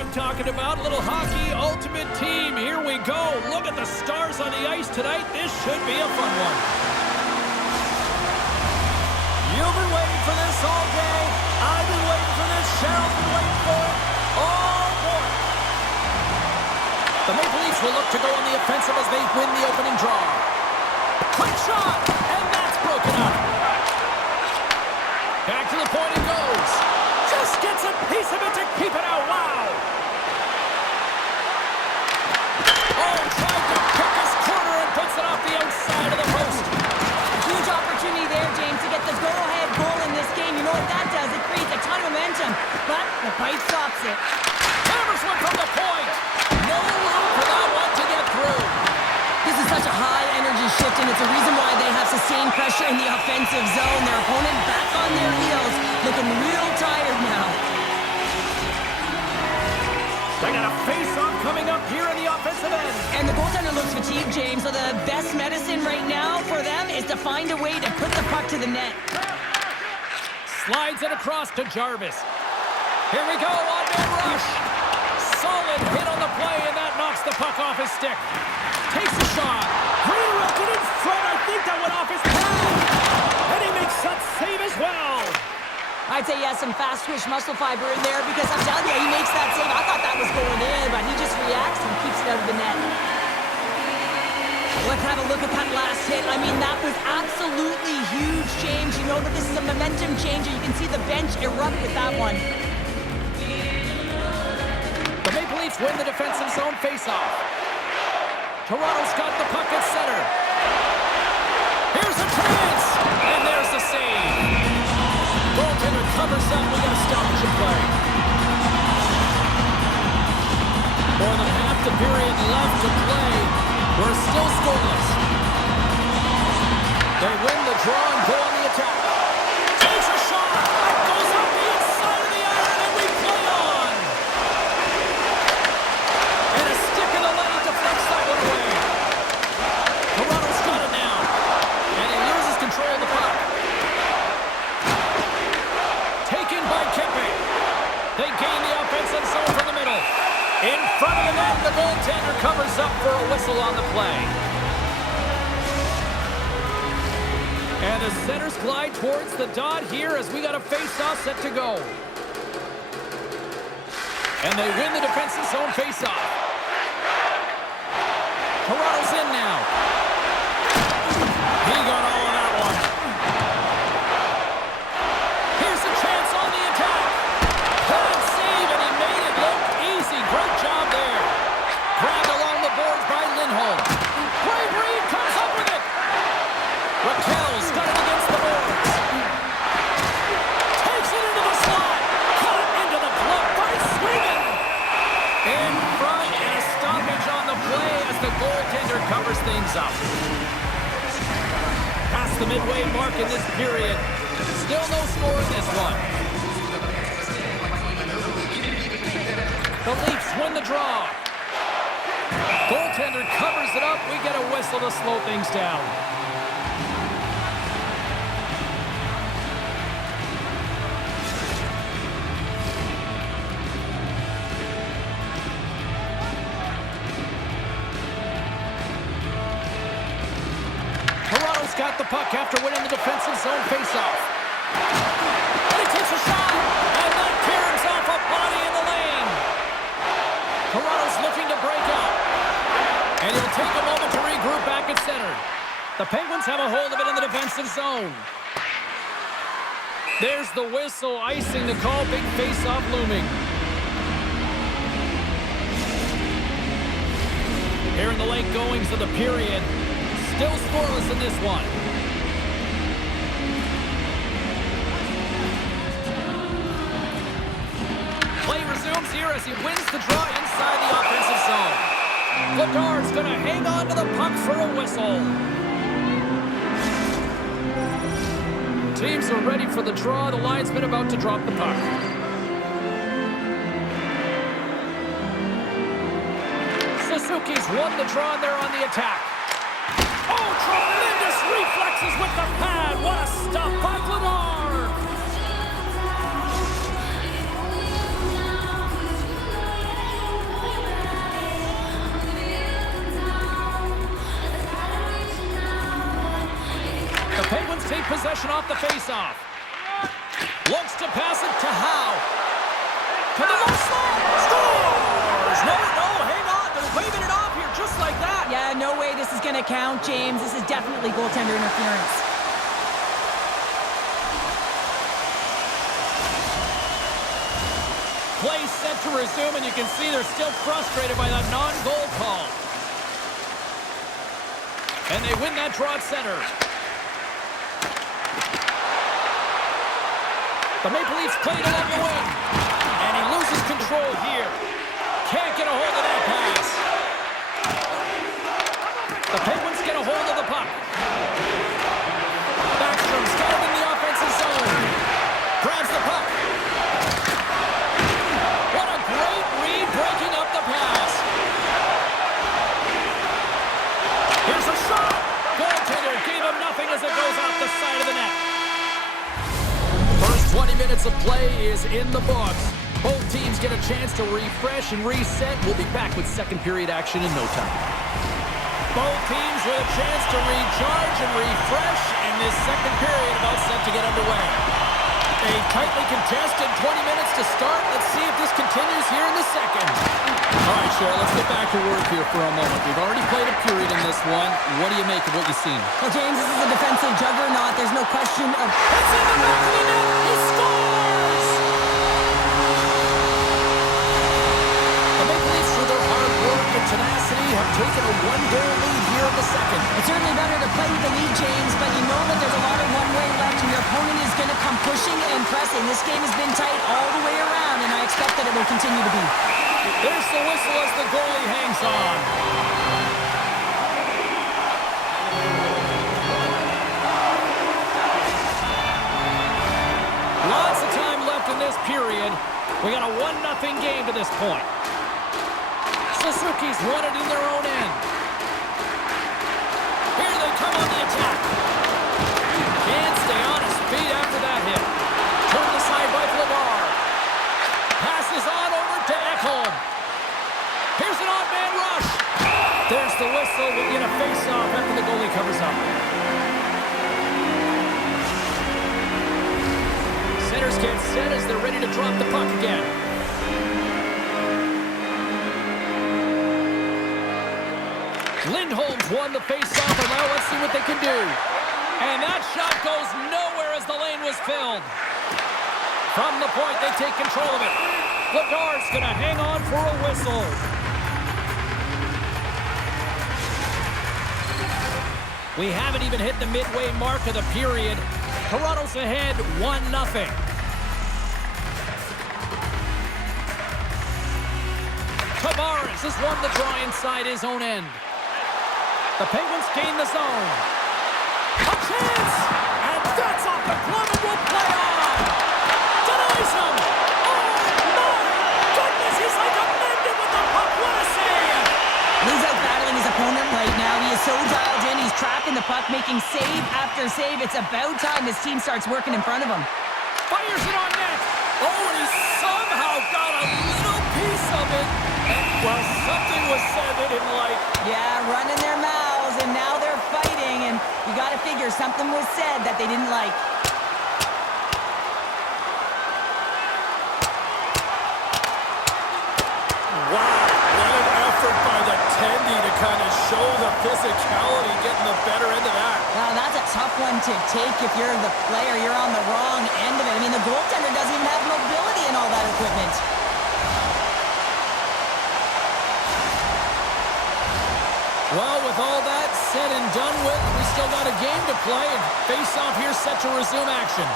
what I'm talking about. A little hockey ultimate team. Here we go. Look at the stars on the ice tonight. This should be a fun one. You've been waiting for this all day. I've been waiting for this. Cheryl's been waiting for it. Oh, boy. The Maple Leafs will look to go on the offensive as they win the opening draw. Quick shot, and that's broken up. Back to the point it goes. Just gets a piece of it to keep it out. Wow. Oh, tried to pick his corner and puts it off the outside of the post. Huge opportunity there, James, to get the go-ahead goal in this game. You know what that does? It creates a ton of momentum, but the fight stops it. Hammers one from the point. No room for that one to get through. This is such a high-energy shift, and it's a reason why they have sustained pressure in the offensive zone. Their opponent back on their heels, looking real tired now. They got a face-off coming up here in the offensive end. And the goaltender looks fatigued, James, so the best medicine right now for them is to find a way to put the puck to the net. Slides it across to Jarvis. Here we go, on-man rush. Solid hit on the play, and that knocks the puck off his stick. Takes a shot. Greenwald get in front. I think that went off his pad. And he makes that save as well. I'd say he has some fast-twitch muscle fiber in there because I'm telling you, he makes that save. I thought that was going in, but he just reacts and keeps it out of the net. Let's have a look at that last hit. I mean, that was absolutely huge, James. You know that this is a momentum changer. You can see the bench erupt with that one. The Maple Leafs win the defensive zone faceoff. Toronto's got the puck at center. Here's a chance, and there's the save. Goaltender covers up. We got a stoppage of play. More than half the period left to play. We're still scoreless. They win the draw and go on the attack. Takes a shot. It goes up the inside of the iron, and we play on. And a stick in the lane deflects that one away. Toronto's got it now. And he loses control of the puck. Taken by Kempe. They gain the offensive zone from the middle. In front of the net, the goaltender covers up for a whistle on the play. And the centers glide towards the dot here as we got a face-off set to go. And they win the defensive zone face-off. Toronto's in now. He got all of that one. Here's a chance on the attack. Good save, and he made it look easy. Great job there. Grabbed along the boards by Lindholm. Brave Reed comes up with it. Raquel's got it against the boards. Takes it into the slot. Cut it into the glove by Sweden. In front, and a stoppage on the play as the goaltender covers things up. Past the midway mark in this period. Still no score in this one. The Leafs win the draw. Goaltender covers it up. We get a whistle to slow things down. Toronto's got the puck after winning the defensive zone faceoff. And he takes a shot. And that caroms off a body in the lane. Toronto's looking to break out. And it'll take a moment to regroup back at center. The Penguins have a hold of it in the defensive zone. There's the whistle, icing the call, big face-off looming. Here in the late goings of the period, still scoreless in this one. Play resumes here as he wins the draw inside the offensive zone. Vladar's going to hang on to the puck for a whistle. Teams are ready for the draw. The linesman about to drop the puck. Suzuki's won the draw and they're on the attack. Oh, tremendous reflexes with the pad. What a stop by Vladar. possession off the faceoff. Looks to pass it to Howe. To the low slot. Scores! No, hang on. They're waving it off here just like that. Yeah, no way this is going to count, James. This is definitely goaltender interference. Play set to resume, and you can see they're still frustrated by that non-goal call. And they win that draw at center. The Maple Leafs played along the wing. And he loses control here. Can't get a hold of that pass. The Penguins get a hold of the puck. Backstrom's got him in the offensive zone. Grabs the puck. What a great read breaking up the pass. Here's a shot. Goaltender gave him nothing as it goes off the side of the net. First 20 minutes of play is in the books. Both teams get a chance to refresh and reset. We'll be back with second period action in no time. Both teams with a chance to recharge and refresh, and this second period about set to get underway. A tightly contested 20 minutes to start. Let's see if this continues here in the second. All right, Cheryl, let's get back to work here for a moment. We've already played a period in this one. What do you make of what you've seen? Well, James, this is a defensive juggernaut. There's no question of... It's in the back of the net. He scores! The Maple Leafs, through their hard work and tenacity, have taken a one-goal lead here in the second. It's certainly better to play with the lead, James, but you know that there's a lot of one-way left, and your opponent is going to come pushing and pressing. This game has been tight all the way around, and I expect that it will continue to be. There's the whistle as the goalie hangs on. Lots of time left in this period. We got a 1-0 game to this point. Suzuki's won it in their own end. Here they come on the attack. Can't stay on his feet after that hit. Turned aside by Flavar. Passes on over to Ekholm. Here's an odd-man rush. There's the whistle. We'll get a face-off after the goalie covers up. Centers get set as they're ready to drop the puck again. Lindholm's won the face-off, and now let's see what they can do. And that shot goes nowhere as the lane was filled. From the point, they take control of it. Vladar's going to hang on for a whistle. We haven't even hit the midway mark of the period. Toronto's ahead 1-0. Tavares has won the draw inside his own end. The Penguins gain the zone. A chance! And that's off the glove and will play on! Denies him! Oh, my goodness! He's like a mended with the puck! What a save! He's out battling his opponent right now. He is so dialed in. He's tracking the puck, making save after save. It's about time his team starts working in front of him. Fires it on net! Oh, and he somehow got a little piece of it. And, well, something was said they didn't like. Yeah, running their mouths, and now they're fighting, and you got to figure something was said that they didn't like. Wow, what an effort by the Tendy to kind of show the physicality, getting the better end of that. Wow, that's a tough one to take if you're the player. You're on the wrong end of it. I mean, the goaltender doesn't even have mobility and all that equipment. Well, with all that said and done with, we still got a game to play, and face-off here set to resume action.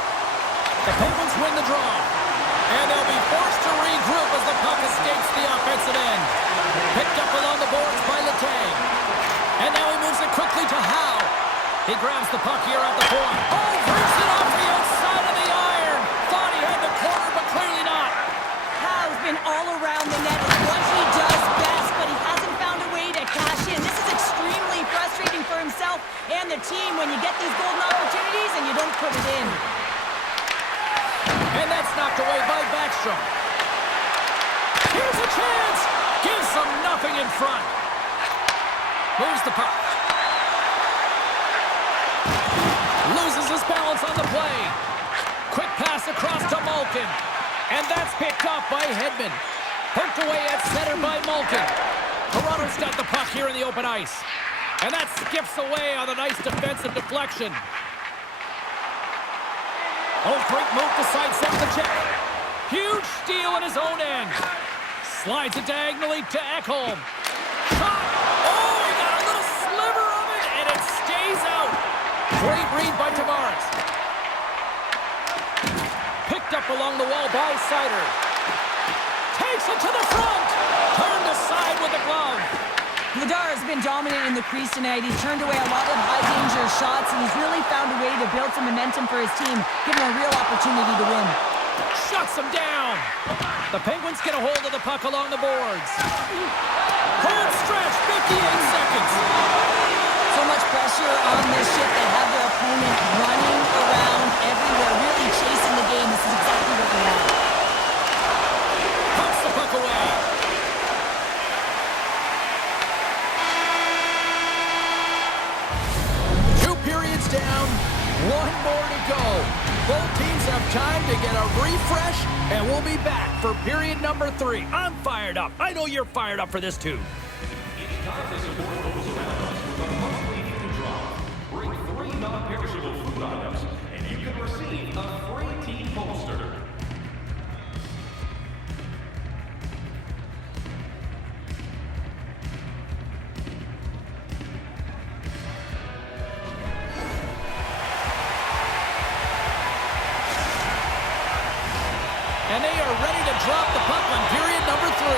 The Penguins win the draw, and they'll be forced to regroup as the puck escapes the offensive end. Picked up along the boards by Letang. And now he moves it quickly to Howe. He grabs the puck here at the point. Oh, breaks it off the outside of the iron. Thought he had the corner, but clearly not. Howe's been all around the net. It's what he does best, but he hasn't found a way to cash in. This is extremely frustrating for himself and the team when you get these golden opportunities and you don't put it in. And that's knocked away by Backstrom. Here's a chance. Gives them nothing in front. Moves the puck. Loses his balance on the play. Quick pass across to Malkin. And that's picked off by Hedman. Poked away at center by Malkin. Toronto's got the puck here in the open ice. And that skips away on a nice defensive deflection. Oh, great move to sidestep the check. Huge steal in his own end. Slides it diagonally to Ekholm. Shot! Oh, he got a little sliver of it, and it stays out. Great read by Tavares. Picked up along the wall by Seider. Takes it to the front. Turned aside with the glove. Vladar has been dominant in the crease tonight. He's turned away a lot of high-danger shots, and he's really found a way to build some momentum for his team, giving him a real opportunity to win. Shuts him down. The Penguins get a hold of the puck along the boards. Home stretch, 58 seconds. So much pressure on this shift. They have their opponent running around everywhere, really chasing the game. This is exactly what they want. Pumps the puck away. Two periods down, one more to go. Both teams have time to get a refresh, and we'll be back for period number 3. I'm fired up. I know you're fired up for this too. It's time to support those around us with a monthly food drop. Bring 3 non-perishable food items, and you can receive a free team poster. And they are ready to drop the puck on period number 3.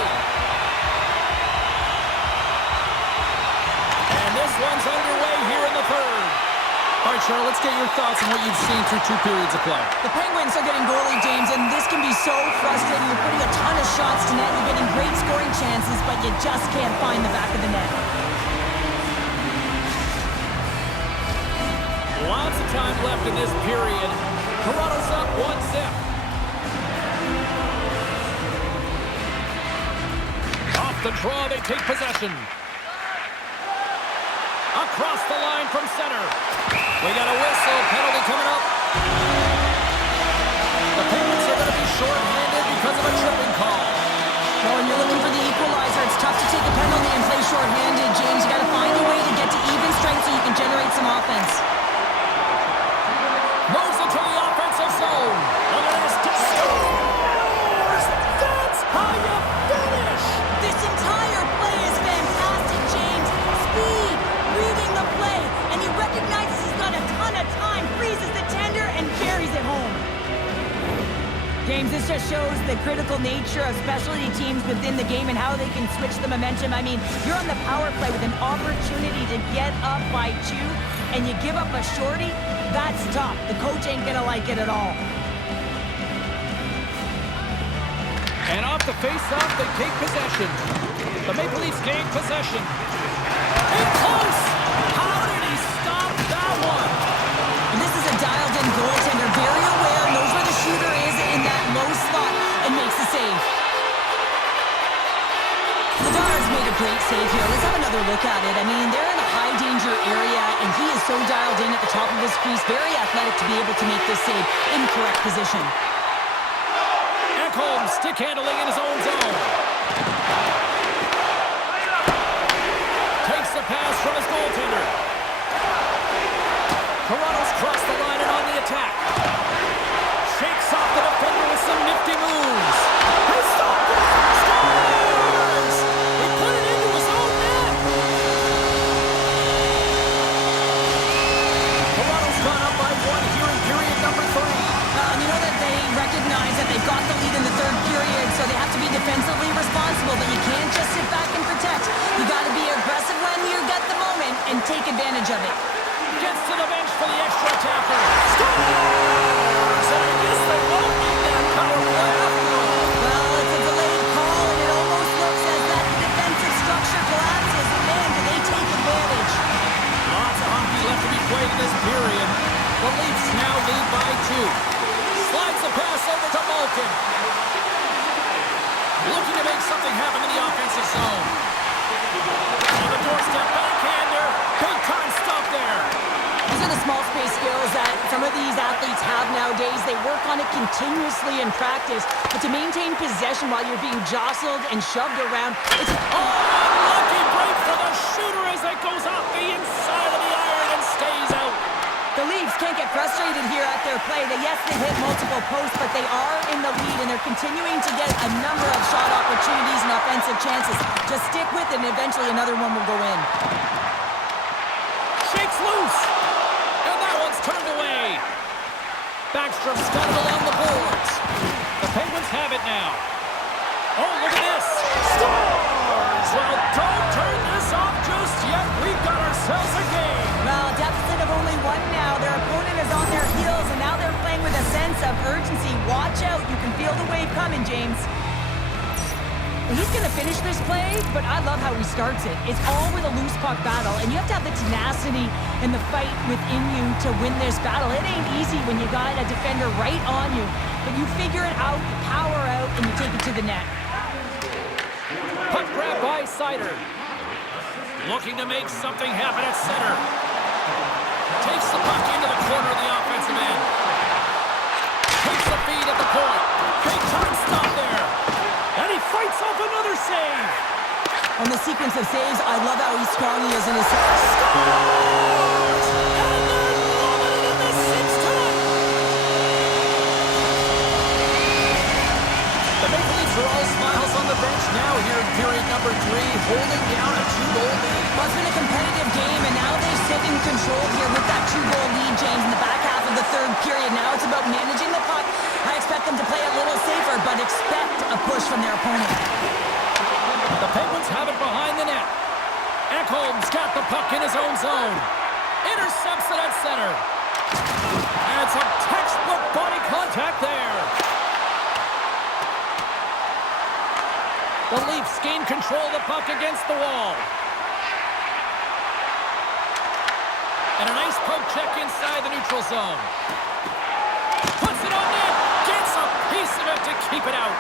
And this one's underway here in the third. All right, Cheryl, let's get your thoughts on what you've seen through 2 periods of play. The Penguins are getting goalie, James, and this can be so frustrating. You're putting a ton of shots to net, you're getting great scoring chances, but you just can't find the back of the net. Lots of time left in this period. Toronto's up 1-0. Off the draw, they take possession. Across the line from center. We got a whistle, penalty coming up. The Penguins are going to be short-handed because of a tripping call. Well, when you're looking for the equalizer, it's tough to take a penalty and play short-handed, James. You got to find a way to get to even strength so you can generate some offense. Moves into the offensive zone. Look at this. Scores! That's how you finish! This entire play is fantastic, James. Speed, reading the play, and he recognizes he's got a ton of time, freezes the tender, and carries it home. James, this just shows the critical nature of specialty teams within the game and how they can switch the momentum. I mean, you're on the power play with an opportunity to get up by 2, and you give up a shorty. That's tough. The coach ain't gonna like it at all. And off the face-off, they take possession. The Maple Leafs gain possession. In close! How did he stop that one? And this is a dialed-in goaltender, very aware, knows where the shooter is in that low spot, and makes the save. Ladar's made a great save here. Let's have another look at it. I mean, they're in a high-danger area, and he is so dialed in at the top of his crease, very athletic to be able to make this save in correct position. Ekholm stick handling in his own zone. Takes the pass from his goaltender. Toronto's crossed the line and on the attack. Shakes off the defender with some nifty moves. He stopped it! Scores! He put it into his own net! Toronto's gone up by 1 here in period number 3. You know that they recognize that they've got the lead in the third period, so they have to be defensively responsible. done it continuously in practice, but to maintain possession while you're being jostled and shoved around, it's... Lucky break for the shooter as it goes off the inside of the iron and stays out. The Leafs can't get frustrated here at their play. Yes, they hit multiple posts, but they are in the lead, and they're continuing to get a number of shot opportunities and offensive chances. Just stick with it, and eventually another one will go in. Shakes loose, and that one's turned away. Backstrom's got it along the boards. The Penguins have it now. Oh, look at this. Scores! Well, don't turn this off just yet. We've got ourselves a game. Well, deficit of only one now. Their opponent is on their heels, and now they're playing with a sense of urgency. Watch out. You can feel the wave coming, James. He's going to finish this play, but I love how he starts it. It's all with a loose puck battle, and you have to have the tenacity and the fight within you to win this battle. It ain't easy when you got a defender right on you, but you figure it out, you power out, and you take it to the net. Puck grab by Seider. Looking to make something happen at center. Takes the puck into the corner of the offensive end. Takes the feed at the point. Big time stop there. And he fights off another save. On the sequence of saves, I love how strong he is in his... Scores! And they're loving it in the sixth time. The Maple Leafs are all smiles on the bench now here in period number 3, holding down a 2-goal lead. Well, it's been a competitive game, and now they sit in control here with that 2-goal lead, James, in the back half of the third period. Now it's about managing the puck. I expect them to play a little safer, but expect a push from their opponent. The Penguins have it behind the net. Ekholm's got the puck in his own zone. Intercepts it at center. And some textbook body contact there. The Leafs gain control of the puck against the wall. And a nice poke check inside the neutral zone. Puts it on net. Gets a piece of it to keep it out.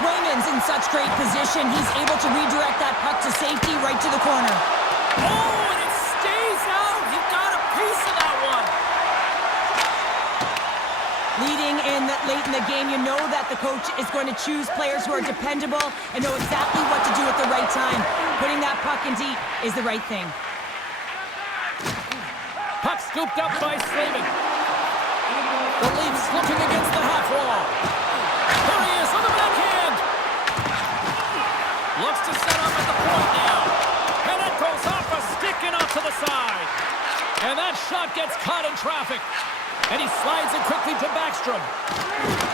Swayman's in such great position. He's able to redirect that puck to safety right to the corner. Oh, and it stays out. He got a piece of that one. Leading in late in the game, you know that the coach is going to choose players who are dependable and know exactly what to do at the right time. Putting that puck in deep is the right thing. Puck scooped up by Slavin. The Leafs looking against the half wall. There he is on the backhand. Looks to set up at the point now. And it goes off a stick and off to the side. And that shot gets caught in traffic. And he slides it quickly to Backstrom.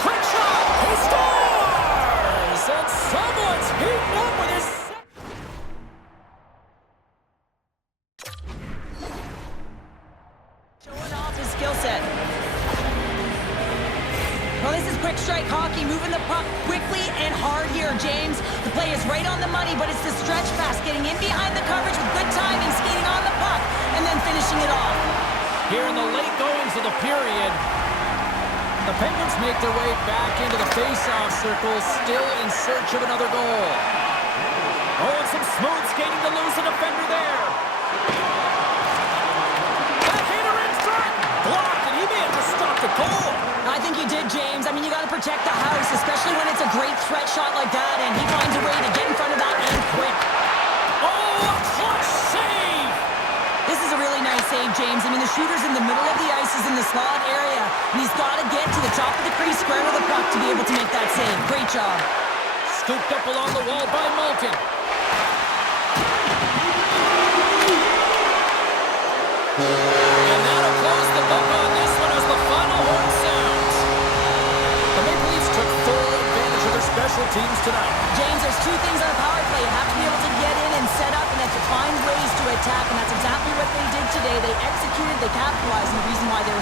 Quick shot! He scores! And someone's heating up with his... Showing off his skill set. Well, this is quick strike hockey, moving the puck quickly and hard here, James. The play is right on the money, but it's the stretch pass, getting in behind the coverage with good timing, skating on the puck, and then finishing it off. Here in the late goings of the period, the Penguins make their way back into the face-off circle, still in search of another goal. Oh, and some smooth skating to lose a defender there. Backhander in front. Blocked, and he may have just stopped the goal. I think he did, James. I mean, you got to protect the house, especially when it's a great threat shot like that, and he finds a way to get in front of that and quick. Oh, a clutch save! This is a really nice save, James. I mean, the shooter's in the middle of the ice, is in the slot area, and he's got to get to the top of the crease square with the puck to be able to make that save. Great job. Scooped up along the wall by Malkin. And that'll close the book on this one as the final horn sounds. The Maple Leafs took full advantage of their special teams tonight. James, there's two things on the power play. You have to be able to get in and set up, and then to find ways to attack, and that's exactly what they did today. They executed, they capitalized, and the reason why they were